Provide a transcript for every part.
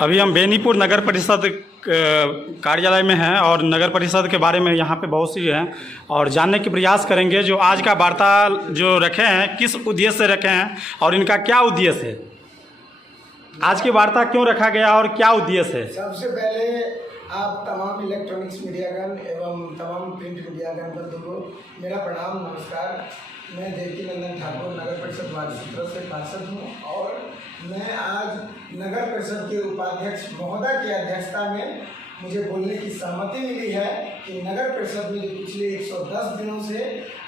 अभी हम बेनीपुर नगर परिषद कार्यालय में हैं और नगर परिषद के बारे में यहाँ पे बहुत सी हैं और जानने की प्रयास करेंगे जो आज का वार्ता जो रखे हैं किस उद्देश्य से रखे हैं और इनका क्या उद्देश्य है। आज की वार्ता क्यों रखा गया और क्या उद्देश्य है। सबसे पहले आप तमाम इलेक्ट्रॉनिक्स मीडियागण एवं तमाम प्रिंट मीडियागण बंधु को मेरा प्रणाम नमस्कार। मैं देवकीनंदन ठाकुर नगर परिषद वार्ड 17 से पार्षद हूँ और मैं आज नगर परिषद के उपाध्यक्ष महोदय की अध्यक्षता में मुझे बोलने की सहमति मिली है कि नगर परिषद में पिछले 110 दिनों से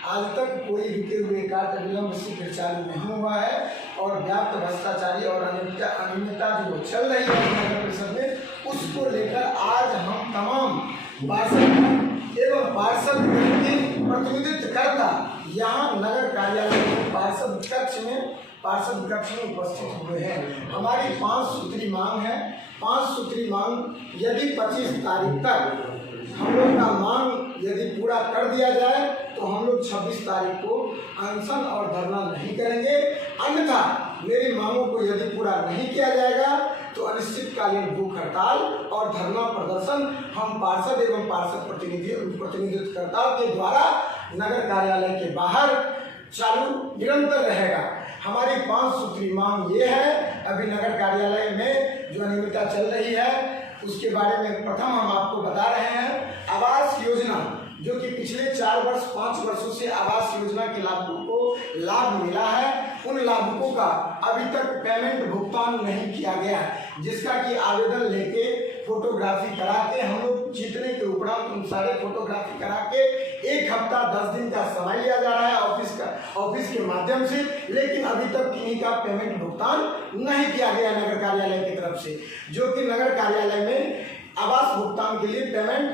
आज तक कोई रुके हुए कार्य विलंब शीघ्र चालू नहीं हुआ है और व्याप्त भ्रष्टाचारी और अनियमितता जो चल रही है नगर परिषद में उसको लेकर आज हम तमाम पार्षद एवं पार्षद के प्रतिनिधित्व करता यहाँ नगर कार्यालय में पार्षद कक्ष में उपस्थित हुए हैं। हमारी 5 सूत्री मांग है। 5 सूत्री मांग यदि 25 तारीख तक हम लोग का मांग यदि पूरा कर दिया जाए तो हम लोग 26 तारीख को अनशन और धरना नहीं करेंगे। अन्यथा मेरी मांगों को यदि पूरा नहीं किया जाएगा तो अनिश्चितकालीन भूख हड़ताल और धरना प्रदर्शन हम पार्षद एवं पार्षद प्रतिनिधित्वकर्ताओं के द्वारा नगर कार्यालय के बाहर चालू निरंतर रहेगा। हमारी 5 सूत्री मांग ये है। अभी नगर कार्यालय में जो अनियमितता चल रही है उसके बारे में प्रथम हम आपको बता रहे हैं। आवास योजना जो कि पिछले 5 वर्षों से आवास योजना के लाभुकों को लाभ मिला है, उन लाभुकों का अभी तक पेमेंट भुगतान नहीं किया गया है, जिसका कि आवेदन लेके फोटोग्राफी करा के हम लोग जीतने के उपरांत उन सारे फोटोग्राफी करा के 1 हफ्ता 10 दिन का समय लिया जा रहा है ऑफिस के माध्यम से, लेकिन अभी तक किन्हीं का पेमेंट भुगतान नहीं किया गया नगर कार्यालय की तरफ से, जो कि नगर कार्यालय में आवास भुगतान के लिए पेमेंट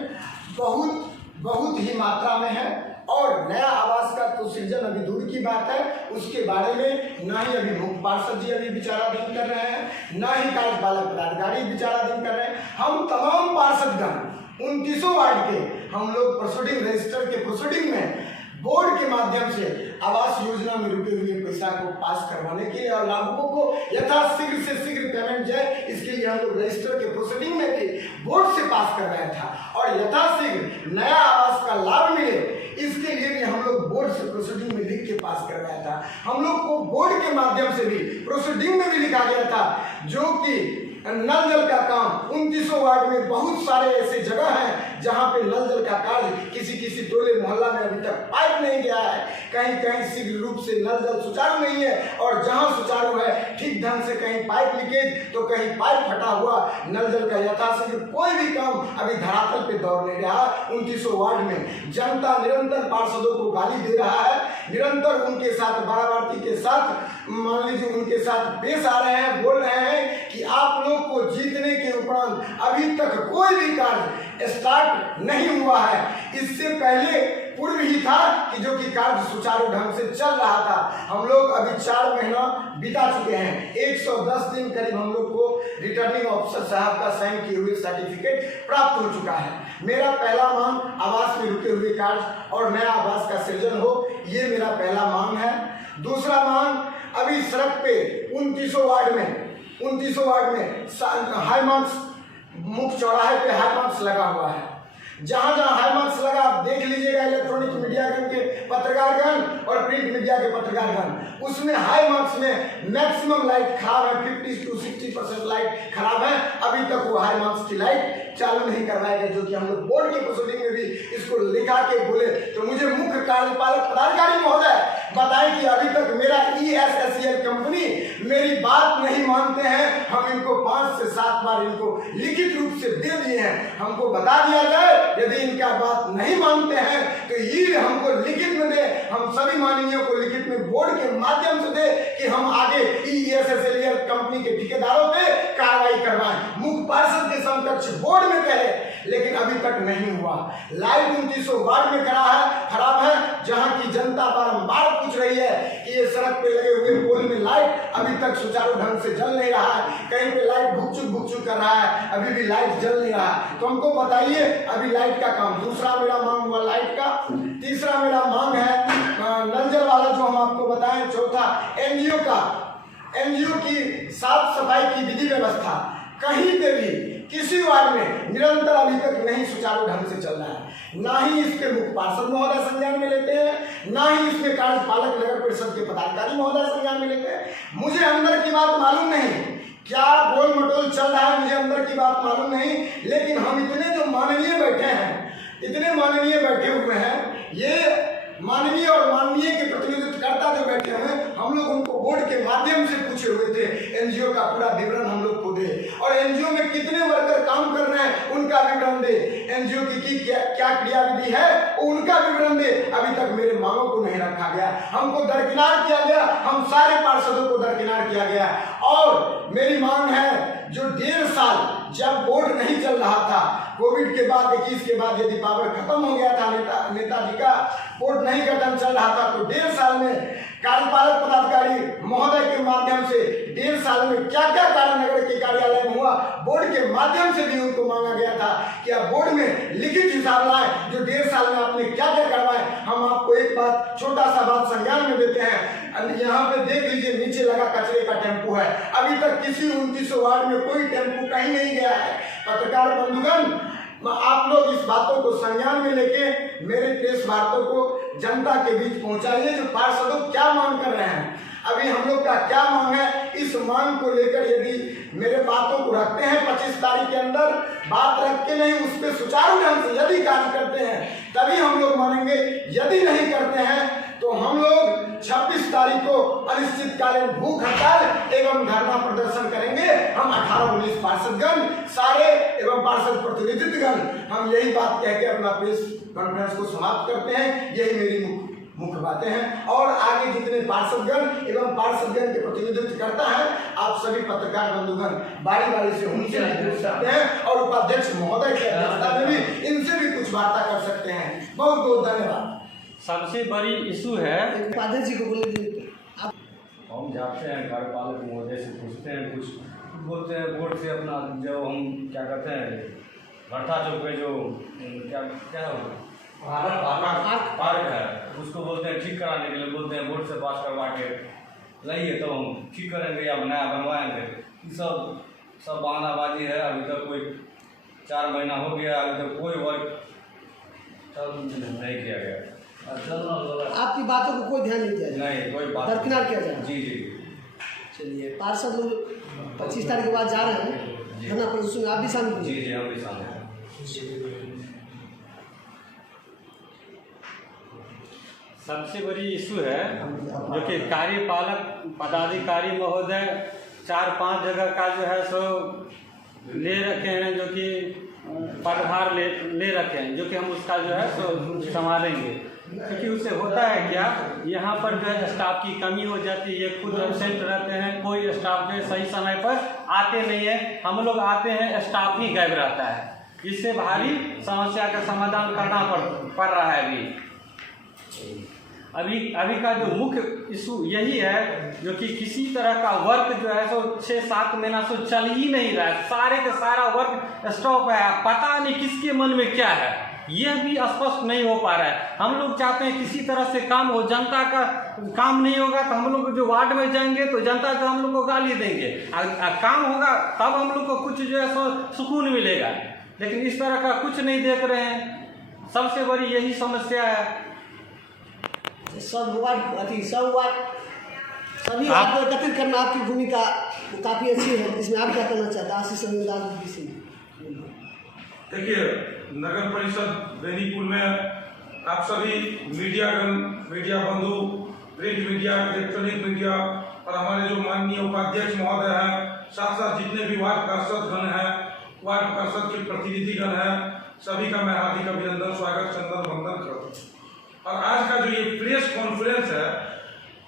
बहुत ही मात्रा में है। और नया आवास का तो सृजन अभी दूर की बात है, उसके बारे में ना ही अभी मुख्य पार्षद जी अभी विचाराधीन कर रहे हैं, ना ही कार्यपालक पदाधिकारी विचाराधीन कर रहे हैं। हम तमाम पार्षदगण 29 वार्ड के हम लोग प्रोसीडिंग रजिस्टर के प्रोसीडिंग में बोर्ड के माध्यम से आवास योजना में रुके हुए पैसा को पास करवाने के लिए और लाभुकों को यथाशीघ्र से शीघ्र पेमेंट जाए, इसके लिए हम लोग रजिस्टर के प्रोसीडिंग में भी बोर्ड से पास करवाया था और यथाशीघ्र नया आवास का लाभ मिले इसके लिए भी हम लोग बोर्ड से प्रोसीडिंग में लिख के पास करवाया था। हम लोग को बोर्ड के माध्यम से भी प्रोसीडिंग में भी लिखा गया था, जो कि नल जल का काम 29 वार्ड में बहुत सारे ऐसे जगह हैं जहां पे नल जल का कार्य किसी टोले मोहल्ला में अभी तक पाइप नहीं गया है, कहीं शीघ्र रूप से नल जल सुचारू नहीं है और जहां सुचारू है ठीक ढंग से कहीं पाइप लीकेज तो कहीं पाइप फटा हुआ, नल जल का यथाशीघ्र कोई भी काम अभी धरातल पे दौड़ नहीं रहा। 29 वार्ड में जनता निरंतर पार्षदों को गाली दे रहा है, निरंतर उनके साथ बाराबारती के साथ मान लीजिए उनके साथ पेश आ रहे हैं, बोल रहे हैं कि आप लोग को जीतने के उपरांत अभी तक कोई भी कार्य स्टार्ट नहीं हुआ है। इससे पहले पूर्व ही था कि जो कि कार्य सुचारू ढंग से चल रहा था। हम लोग अभी 4 महीना बिता चुके हैं, 110 दिन करीब हम लोग को रिटर्निंग ऑफिसर साहब का साइन किए हुए सर्टिफिकेट प्राप्त हो चुका है। मेरा पहला मांग आवास में रुके हुए कार्य और नया आवास का सृजन हो, ये मेरा पहला मांग है। दूसरा मांग, अभी सड़क पे 29 वार्ड में हाई मार्क्स मुख्य चौराहे पे हाई मार्क्स लगा हुआ है। जहां हाई मार्क्स लगा आप देख लीजिएगा, इलेक्ट्रॉनिक मीडियागण के पत्रकारगण और प्रिंट मीडिया के पत्रकारगण, उसमें हाई मार्क्स में मैक्सिमम लाइट खराब है, 50 to 60% लाइट खराब है। अभी तक वो हाई मार्क्स की लाइट चालू नहीं करवाया गया, जो कि हम लोग बोर्ड के प्रोसीडिंग में भी इसको लिखा के बोले तो मुझे मुख्य कार्यपालक पदाधिकारी महोदय बताए कि अभी तक मेरा ESSEL कंपनी मेरी बात नहीं मानते हैं। हम इनको 5 से 7 बार इनको लिखित रूप से दे दिए हैं, हमको बता दिया जाए यदि इनका बात नहीं मानते हैं तो ये हमको लिखित में दे, हम सभी माननीयों को लिखित में बोर्ड के माध्यम से दे कि हम आगे ESSEL कंपनी के ठेकेदारों पे कार्रवाई करवाएं। मुख्य पार्षद के समकक्ष बोर्ड में कहे, लेकिन अभी तक नहीं हुआ। लाइट 29 वार्ड में खराब है, जहां की जनता बारंबार पूछ रही है कि ये सड़क पे लगे हुए पोल में लाइट अभी तक सुचारू ढंग से जल नहीं रहा है, कहीं पे लाइट भुकचुक कर रहा है, अभी भी लाइट जल नहीं रहा है। तो हमको बताइए अभी लाइट का काम। दूसरा मेरा मांग हुआ लाइट का। तीसरा मेरा मांग है नल जल वाला जो हम आपको बताएं। चौथा NGO की साफ सफाई की विधि व्यवस्था कहीं पे भी किसी वार्ड में निरंतर अभी तक नहीं सुचारू ढंग से चल रहा है। ना ही इसके मुख्य पार्षद महोदय संज्ञान में लेते हैं, ना ही इसके कार्यपालक नगर परिषद के पदाधिकारी महोदय संज्ञान में लेते हैं। मुझे अंदर की बात मालूम नहीं, क्या गोल मटोल चल रहा है, मुझे अंदर की बात मालूम नहीं, लेकिन हम इतने जो माननीय बैठे हैं, इतने माननीय बैठे हुए हैं, ये मानवीय और मानवीय के प्रतिनिधित्वकर्ता जो बैठे हैं, हम लोग उनको बोर्ड के माध्यम से पूछे हुए थे एनजीओ का पूरा विवरण हम लोग को दे, और एनजीओ में कितने वर्कर काम कर रहे हैं उनका विवरण दे, एनजीओ की क्या क्रियाविधि है उनका विवरण दे। अभी तक मेरे मांगों को नहीं रखा गया, हमको दरकिनार किया गया, हम सारे पार्षदों को दरकिनार किया गया। और मेरी मांग है, जो 1.5 साल जब बोर्ड नहीं चल रहा था, कोविड के बाद 21 के बाद यदि पावर खत्म हो गया था, नेताजी का बोर्ड नहीं गठन चल रहा था, तो 1.5 साल में कार्यपालक पदाधिकारी महोदय के माध्यम से 1.5 साल में क्या क्या कार्य नगर के कार्यालय में हुआ, बोर्ड के माध्यम से भी उनको मांगा गया था कि आप बोर्ड में लिखित हिसाब लाए, जो 1.5 साल में आपने क्या क्या करवाए। हम आपको एक बात, छोटा सा बात संज्ञान में देते हैं। यहाँ पे देख लीजिए, नीचे लगा कचरे का टेम्पू है, अभी तक किसी 29 वार्ड में कोई टेम्पू कहीं नहीं गया है। पत्रकार बंधुगण, आप लोग इस बातों को संज्ञान में लेके मेरे प्रेस वार्ताओं को जनता के बीच पहुंचाइए, जो पार्षदों क्या मांग कर रहे हैं, अभी हम लोग का क्या मांग है। इस मांग को लेकर यदि मेरे बातों को रखते हैं 25 तारीख के अंदर, बात रख के नहीं, उस पर सुचारू ढंग से यदि कार्य करते हैं तभी हम लोग मानेंगे, यदि नहीं करते हैं तो हम लोग 26 तारीख को अनिश्चितकालीन भूख हड़ताल एवं धरना प्रदर्शन करेंगे। हम 18-19 पार्षदगण सारे एवं पार्षद प्रतिनिधित्वगण, हम यही बात कह के अपना प्रेस कॉन्फ्रेंस को समाप्त करते हैं। यही मेरी मुख्य बातें हैं। और आगे जितने पार्षदगण एवं पार्षदगण के प्रतिनिधित्व करता है, आप सभी पत्रकार बंधुगण बारी बारी से उनसे भी पूछ सकते हैं, और उपाध्यक्ष महोदय की अध्यक्षता में भी इनसे भी कुछ वार्ता कर सकते हैं। बहुत बहुत धन्यवाद। सबसे बड़ी इशू है, उपाध्यक्ष जी को बोले, हम जाते हैं कार्यपालक महोदय से पूछते हैं, कुछ बोलते हैं बोर्ड से अपना जो हम क्या कहते हैं भट्टा चौक पे जो क्या पार्क है, उसको बोलते हैं ठीक कराने के लिए, बोलते हैं बोर्ड से पास करवा के लाइए तो हम ठीक करेंगे या नया बनवाएंगे। ये सब बहानाबाजी है। अभी तक कोई 4 महीना हो गया, अभी तक कोई वर्क नहीं किया गया। आपकी बातों को कोई ध्यान नहीं दिया जाए, नहीं कोई बात, दरकिनार किया जाए। जी जी। चलिए, पार्षद लोग 25 तारीख के बाद जा रहे हैं धरना प्रदर्शन में, आप भी शामिल जी जी, हम भी शामिल हैं। सबसे बड़ी इशू है जो कि कार्यपालक पदाधिकारी महोदय 4-5 जगह का जो है सो ले रखे हैं, जो कि पदभार ले रखे हैं, जो कि हम उसका जो है सो संभालेंगे। क्योंकि उससे होता है क्या, यहाँ पर जो है स्टाफ की कमी हो जाती है, खुद एब्सेंट रहते हैं, कोई स्टाफ जो सही समय पर आते नहीं है, हम लोग आते हैं स्टाफ ही गायब रहता है। इससे भारी समस्या का समाधान करना पड़ रहा है। अभी का जो मुख्य इशू यही है, जो कि किसी तरह का वर्क जो है सो 6-7 महीना से चल ही नहीं रहा है, सारे का सारा वर्क स्टॉप है। पता नहीं किसके मन में क्या है, यह भी स्पष्ट नहीं हो पा रहा है। हम लोग चाहते हैं किसी तरह से काम हो, जनता का काम नहीं होगा तो हम लोग जो वार्ड में जाएंगे तो जनता जो हम लोग को गाली देंगे, काम होगा तब हम लोग को कुछ जो है सो सुकून मिलेगा। लेकिन इस तरह का कुछ नहीं देख रहे हैं, सबसे बड़ी यही समस्या है। सब वार्ड सभी वार्ड को एकत्रित करना आपकी भूमिका काफ़ी अच्छी है, इसमें आप क्या करना चाहते हैं आशीष संविधान विषय? देखिए, नगर परिषद बेनीपुर में आप सभी मीडिया बंधु, प्रिंट मीडिया, इलेक्ट्रॉनिक मीडिया और हमारे जो माननीय उपाध्यक्ष महोदय हैं, साथ साथ जितने भी वार्ड पार्षदगण हैं, वार्ड पार्षद के प्रतिनिधिगण हैं, सभी का मैं हार्दिक अभिनंदन, स्वागत, चंदन वंदन करता हूँ। और आज का जो ये प्रेस कॉन्फ्रेंस है,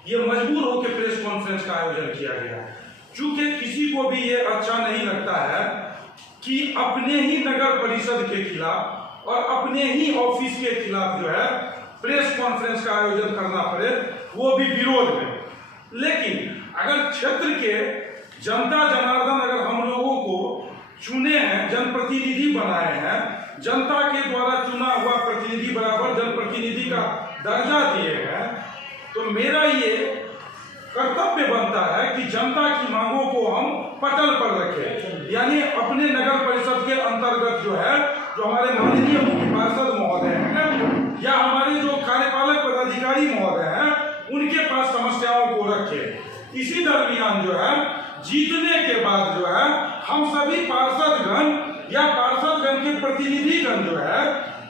ये मजबूर होकर प्रेस कॉन्फ्रेंस का आयोजन किया गया है, चूंकि किसी को भी ये अच्छा नहीं लगता है कि अपने ही नगर परिषद के खिलाफ और अपने ही ऑफिस के खिलाफ जो है प्रेस कॉन्फ्रेंस का आयोजन करना पड़े, वो भी विरोध में। लेकिन अगर क्षेत्र के जनता जनार्दन अगर हम लोगों को चुने हैं, जनप्रतिनिधि बनाए हैं, जनता के द्वारा चुना हुआ प्रतिनिधि बराबर जनप्रतिनिधि का दर्जा दिए हैं, तो मेरा ये कर्तव्य बनता है कि जनता की मांगों को हम पटल पर रखें। यानी अपने नगर परिषद के अंतर्गत जो है, जो हमारे माननीय मुख्य पार्षद महोदय हैं या हमारे जो कार्यपालक पदाधिकारी महोदय हैं, उनके पास समस्याओं को रखें। इसी दरमियान जो है, जीतने के बाद जो है, हम सभी पार्षदगण या पार्षदगण के प्रतिनिधिगण जो है,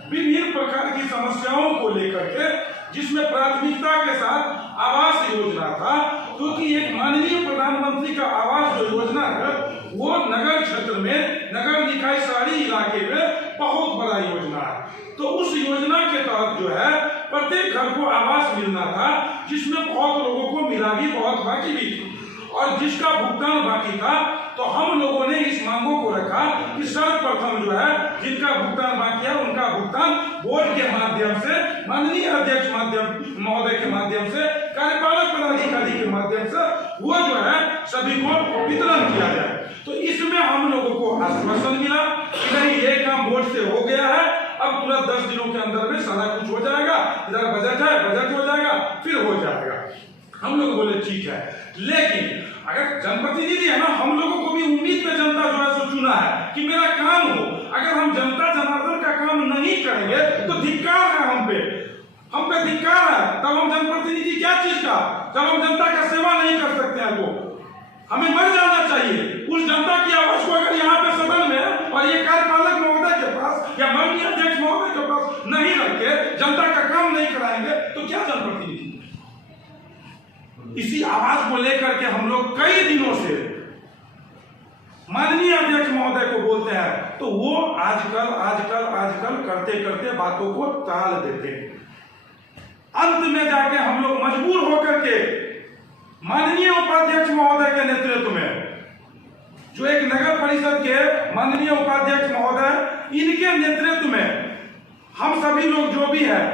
विभिन्न प्रकार की समस्याओं को लेकर के, जिसमें प्राथमिकता के साथ आवास योजना था, क्योंकि एक माननीय प्रधानमंत्री का आवास जो योजना है वो नगर क्षेत्र में, नगर निकाय शहरी इलाके में बहुत बड़ा योजना है। तो उस योजना के तहत जो है प्रत्येक घर को आवास मिलना था, जिसमें बहुत लोगों को मिला भी, बहुत बाकी भी थी, और जिसका भुगतान बाकी था। तो हम लोगों ने इस मांगों को रखा कि सर्वप्रथम जो है, जिनका भुगतान बाकी है उनका भुगतान बोर्ड के माध्यम से, माननीय अध्यक्ष महोदय के माध्यम से, कार्यपालक पदाधिकारी के माध्यम से वो जो है सभी को वितरण किया जाए। तो इसमें हम लोगों को आश्वासन मिला कि नहीं, ये काम बोर्ड से हो गया है, अब तुरंत 10 दिनों के अंदर में सारा कुछ हो जाएगा, इधर बजट है, बजट हो जाएगा, फिर हो जाएगा। हम लोग बोले ठीक है, लेकिन अगर जनप्रतिनिधि है ना, हम लोगों को भी उम्मीद पे जनता जो है सो चुना है कि मेरा काम हो। अगर हम जनता जनार्दन का काम नहीं करेंगे तो धिक्कार है हम पे धिक्कार है। तब हम जनप्रतिनिधि क्या चीज का, जब हम जनता का सेवा नहीं कर सकते हैं तो हमें मर जाना चाहिए। उस जनता की आवाज को अगर यहाँ पे सदन में और ये कार्यपालक महोदय के पास या माननीय अध्यक्ष महोदय के पास नहीं रख के जनता का काम नहीं कराएंगे तो क्या जनप्रतिनिधि। इसी आवाज को लेकर के हम लोग कई दिनों से माननीय अध्यक्ष महोदय को बोलते हैं, तो वो आजकल करते करते बातों को टाल देते हैं। अंत में जाके हम लोग मजबूर होकर के माननीय उपाध्यक्ष महोदय के नेतृत्व में, जो एक नगर परिषद के माननीय उपाध्यक्ष महोदय, इनके नेतृत्व में हम सभी लोग जो भी हैं,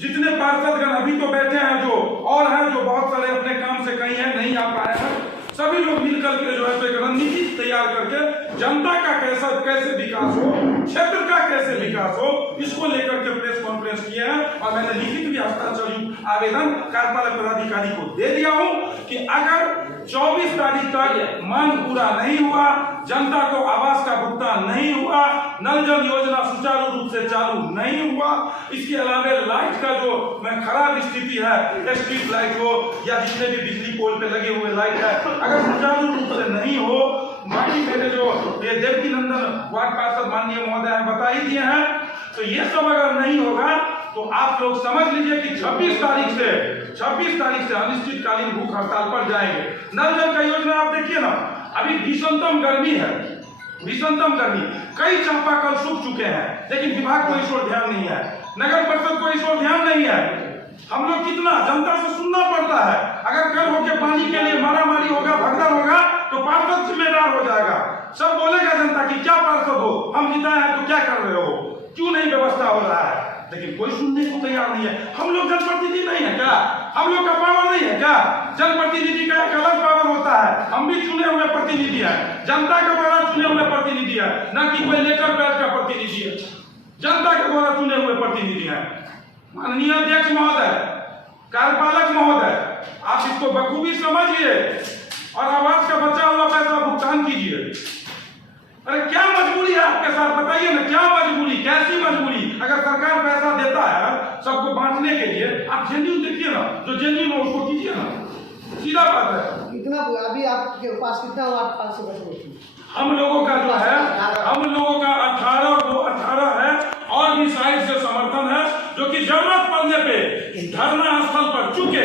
जितने पार्षदगण अभी तो बैठे हैं, जो और हैं, जो बहुत सारे अपने काम से कहीं हैं, नहीं आ पाए हैं, सभी लोग मिलकर के जो है एक रणनीति तैयार करके जनता का कैसे विकास हो, क्षेत्र का कैसे विकास हो, इसको लेकर के प्रेस कॉन्फ्रेंस किए हैं। और मैंने लिखित भी हस्ताक्षर आवेदन कार्यपालक पदाधिकारी को दे दिया हूं कि अगर 24 तारीख तक मांग पूरा नहीं हुआ, जनता को आवास का भुगतान नहीं हुआ, नल जल योजना सुचारू रूप से चालू नहीं हुआ, इसके अलावा लाइट का जो खराब स्थिति है, स्ट्रीट लाइट हो या जितने भी बिजली पोल पे लगे हुए लाइट है, अगर सुचारू रूप से नहीं हो, बाकी मेरे जो ये देवकी नंदन वार्ड पार्षद माननीय महोदय बता ही दिए हैं, तो ये सब अगर नहीं होगा तो आप लोग समझ लीजिए कि 26 तारीख से अनिश्चितकालीन भूख हड़ताल पर जाएंगे। नल जल का योजना आप देखिए ना, अभी भीषणतम गर्मी है, भीषणतम गर्मी, कई चापाकल सूख चुके हैं, लेकिन विभाग को इस ओर ध्यान नहीं है, नगर परिषद को इस ओर ध्यान नहीं है। हम लोग कितना जनता से सुनना पड़ता है। अगर कल होके पानी के लिए मारामारी होगा, भगदड़ होगा, तो पार्षद जिम्मेदार हो जाएगा। सब बोलेगा जनता की क्या पार्षद हो, हम जिताए हैं तो क्या कर रहे हो, क्यों नहीं व्यवस्था हो रहा है, लेकिन कोई सुनने को तैयार नहीं है। हम लोग जनप्रतिनिधि नहीं है क्या, हम लोग का पावर नहीं है क्या? जनप्रतिनिधि का एक अलग पावर होता है, हम भी चुने हुए प्रतिनिधि है, जनता के द्वारा चुने हुए प्रतिनिधि है, न कि कोई लेटर पैड का प्रतिनिधि है, जनता के द्वारा चुने हुए प्रतिनिधि है। माननीय अध्यक्ष महोदय, कार्यपालक महोदय, आप इसको बखूबी समझिए और आवास का बचा हुआ पैसा भुगतान कीजिए। अरे क्या मजबूरी है आपके साथ, बताइए ना, क्या मजबूरी, कैसी मजबूरी? अगर सरकार पैसा देता है सबको बांटने के लिए, आप जेन्युइन देखिए ना, जो जेन्युइन हो उसको कीजिए ना, सीधा बात है। कितना अभी आपके पास कितना वार्ड पार्षद है? हम लोगों का जो है, हम लोगों का 18 है, और भी साइड से समर्थन है, जो कि जरूरत पड़ने पे धरना स्थल पर चुके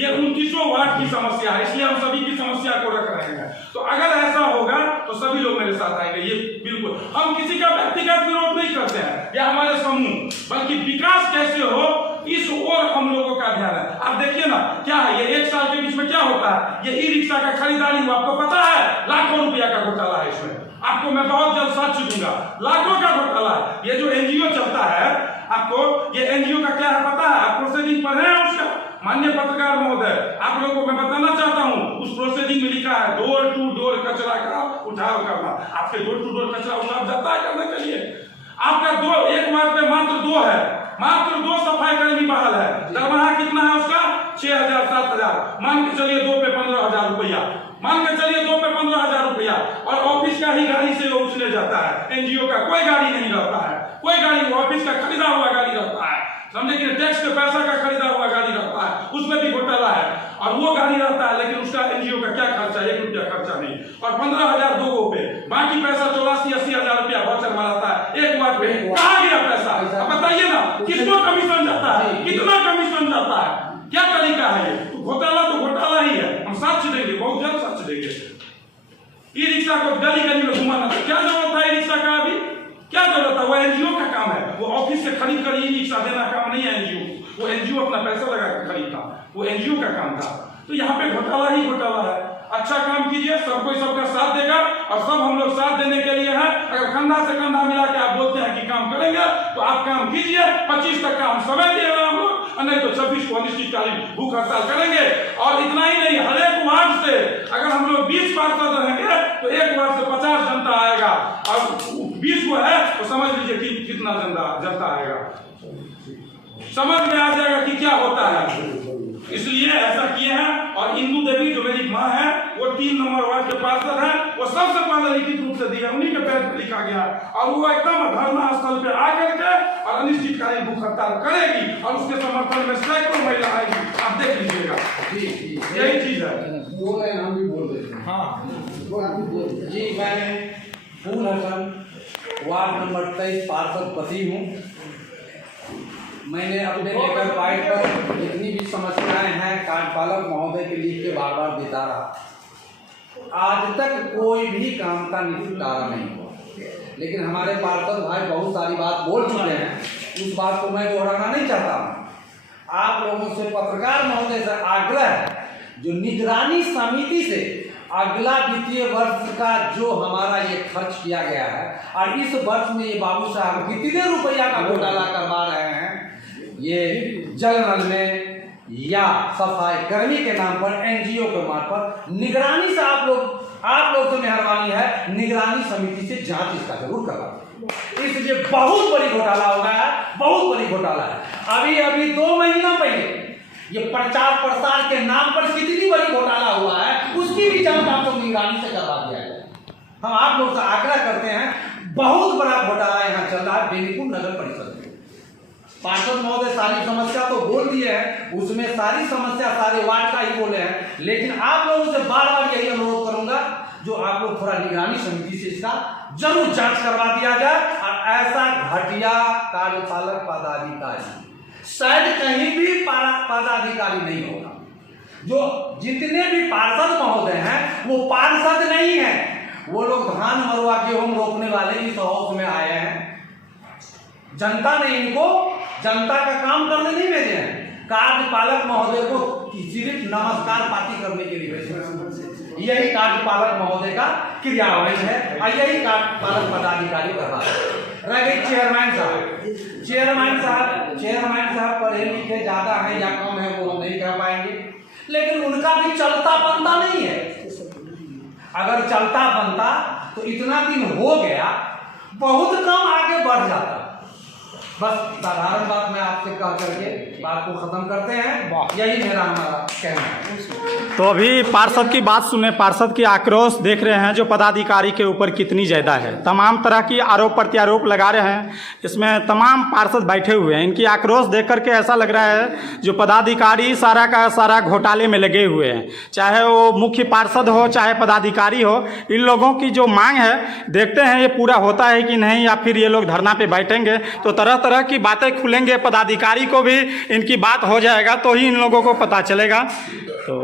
ये 29 वार्ड की समस्या है, इसलिए हम सभी की समस्या को रख रहे हैं। तो अगर ऐसा होगा तो सभी लोग मेरे साथ आएंगे, ये बिल्कुल। हम किसी का व्यक्तिगत विरोध नहीं करते हैं या हमारे समूह, बल्कि विकास कैसे हो इस ओर हम लोगों का ध्यान है। आप देखिए ना, क्या है ये 1 साल के बीच में क्या होता है, ये ई रिक्शा का खरीदारी हुआ, आपको पता है लाखों रुपया का घोटाला है इसमें, आपको मैं बहुत जल्द साक्ष्य दूंगा, लाखों का घोटाला है। ये जो एनजीओ चलता है, आपको ये एनजीओ का क्या है पता है, आप प्रोसीडिंग पढ़े हैं उसका? माननीय पत्रकार महोदय, आप लोगों को मैं बताना चाहता हूं, उस प्रोसीडिंग में लिखा है डोर टू डोर कचरा का उठाव करना। आपके डोर टू डोर कचरा उठाव जाता है करने के लिए? आपका 1 वार्ड पे मात्र 2 है, मात्र 2 सफाई कर्मी बहाल है। दरमाहा कितना है उसका? 6,000 7,000। मान के चलिए 2 पे 15,000 रुपया, मान के चलिए 2 पे 15,000 रुपया। और ऑफिस का ही गाड़ी से वो उछले जाता है। एनजीओ का कोई गाड़ी नहीं रहता है, कोई गाड़ी ऑफिस का खरीदा हुआ गाड़ी रहता है, समझे कि टैक्स के पैसा का खरीदा हुआ गाड़ी रहता है, उसमें भी घोटाला है। और वो गाड़ी रहता है लेकिन उसका एनजीओ का क्या खर्चा? 1 रुपया खर्चा नहीं। और 15,000 2 पे, बाकी पैसा 84-80,000 रुपया वाउचर में रहता है। एक वाट पे कहाँ गया पैसा? अब बताइए ना, किसको कमीशन जाता है, कितना कमीशन जाता है, क्या तरीका है ये? तो घोटाला ही है। हम साक्ष्य देंगे, बहुत जल्द साक्ष्य देंगे। ई रिक्शा को गली गली में घुमाना, क्या जरूरत है ई रिक्शा का? अभी क्या जरूरत है? वो एनजीओ का काम है, वो ऑफिस से खरीद कर ई रिक्शा देना काम नहीं है एनजीओ। वो एनजीओ अपना पैसा लगा कर खरीदता, वो एनजीओ का काम था। तो यहाँ पे घोटाला ही घोटाला है। अच्छा काम कीजिए, सब कोई सबका साथ देगा और सब हम लोग साथ देने के लिए हैं। अगर कंधा से कंधा मिला के आप बोलते हैं कि काम करेंगे तो आप काम कीजिए। 25 तक का हम समय दे रहे हैं हम लोग, और नहीं तो 26 को अनिश्चितकालीन भूख हड़ताल करेंगे। और इतना ही नहीं, हर एक वार्ड से अगर हम लोग 20 पार्षद रहेंगे तो एक वार्ड से 50 जनता आएगा। और 20 को है तो समझ लीजिए कि कितना जनता आएगा, समझ में आ जाएगा कि क्या होता है। इसलिए ऐसा किए हैं। और इंदू देवी जो मेरी माँ है, वो 3 नंबर वार्ड के पार्षद है, वो सबसे पहले लिखित रूप से दिया, उन्हीं के पैर पर लिखा गया। और वो एकदम धरना स्थल पे आकर के और अनिश्चितकालीन भूख हड़ताल करेगी और उसके समर्थन में सैकड़ों महिला आएगी। आप देख लीजिएगा, यही चीज है। हम भी बोल देते हैं। हाँ जी, मैं फूल हसन वार्ड नंबर 23 पार्षद पति हूँ। मैंने अपने लेकर पाइप पर जितनी भी समस्याएं हैं कार्यपालक महोदय के लिख के बार बार देता रहा। आज तक कोई भी काम का निपटारा नहीं हुआ। लेकिन हमारे पार्षद भाई बहुत सारी बात बोल चुके हैं, उस बात को मैं दोहराना नहीं चाहता हूँ। आप लोगों से पत्रकार महोदय से आग्रह है, जो निगरानी समिति से अगला वित्तीय वर्ष का जो हमारा ये खर्च किया गया है और इस वर्ष में ये बाबू साहब कितने रुपया का घोटाला करवा रहे हैं, ये जल नल में या सफाई कर्मी के नाम पर एनजीओ के मार्फत निगरानी से आप लोग से मेहरबानी है, निगरानी समिति से जांच इसका जरूर करवा। इसलिए बहुत बड़ी घोटाला हो गया है, बहुत बड़ी घोटाला है। अभी 2 महीना पहले ये प्रचार प्रसार के नाम पर कितनी बड़ी घोटाला हुआ है, उसकी भी जांच आप लोग निगरानी से करवा दिया जाए। हम आप लोग से आग्रह करते हैं, बहुत बड़ा घोटाला यहाँ चल रहा है बेनीपुर नगर परिषद में। पार्षद महोदय सारी समस्या तो बोल दिए हैं, उसमें सारी समस्या सारे वार्ड का ही बोले हैं। लेकिन आप लोगों से बार बार यही अनुरोध करूंगा, जो आप लोग थोड़ा निगरानी समिति से इसका जरूर जांच करवा दिया जाए। और ऐसा घटिया कार्यपालक पदाधिकारी शायद कहीं भी पदाधिकारी नहीं होगा। जो जितने भी पार्षद महोदय हैं वो पार्षद नहीं है, वो लोग धान मरुआ गेहूं रोकने वाले इस हाउस में आए हैं। जनता ने इनको जनता का काम करने नहीं भेजे हैं, कार्यपालक महोदय को सिर्फ नमस्कार पार्टी करने के लिए भेजे हैं। यही कार्यपालक महोदय का क्रियान्वयन है और यही कार्यपालक पदाधिकारी कर रहा है। रह गई चेयरमैन साहब पढ़े लिखे ज्यादा है या कम है वो हम नहीं कह पाएंगे, लेकिन उनका भी चलता बनता नहीं है। अगर चलता बनता तो इतना दिन हो गया, बहुत कम आगे बढ़ जाता। बस साधारण बात मैं आपसे कह करके बात को खत्म करते हैं, यही मेरा हमारा कहना है। तो अभी पार्षद की बात सुने, पार्षद की आक्रोश देख रहे हैं जो पदाधिकारी के ऊपर कितनी ज़्यादा है। तमाम तरह की आरोप प्रत्यारोप लगा रहे हैं, इसमें तमाम पार्षद बैठे हुए हैं। इनकी आक्रोश देख करके ऐसा लग रहा है जो पदाधिकारी सारा का सारा घोटाले में लगे हुए हैं, चाहे वो मुख्य पार्षद हो चाहे पदाधिकारी हो। इन लोगों की जो मांग है, देखते हैं ये पूरा होता है कि नहीं, या फिर ये लोग धरना पे बैठेंगे तो तरह तरह की बातें खुलेंगे, पदाधिकारी को भी इनकी बात हो जाएगा तो ही इन लोगों को पता चलेगा। तो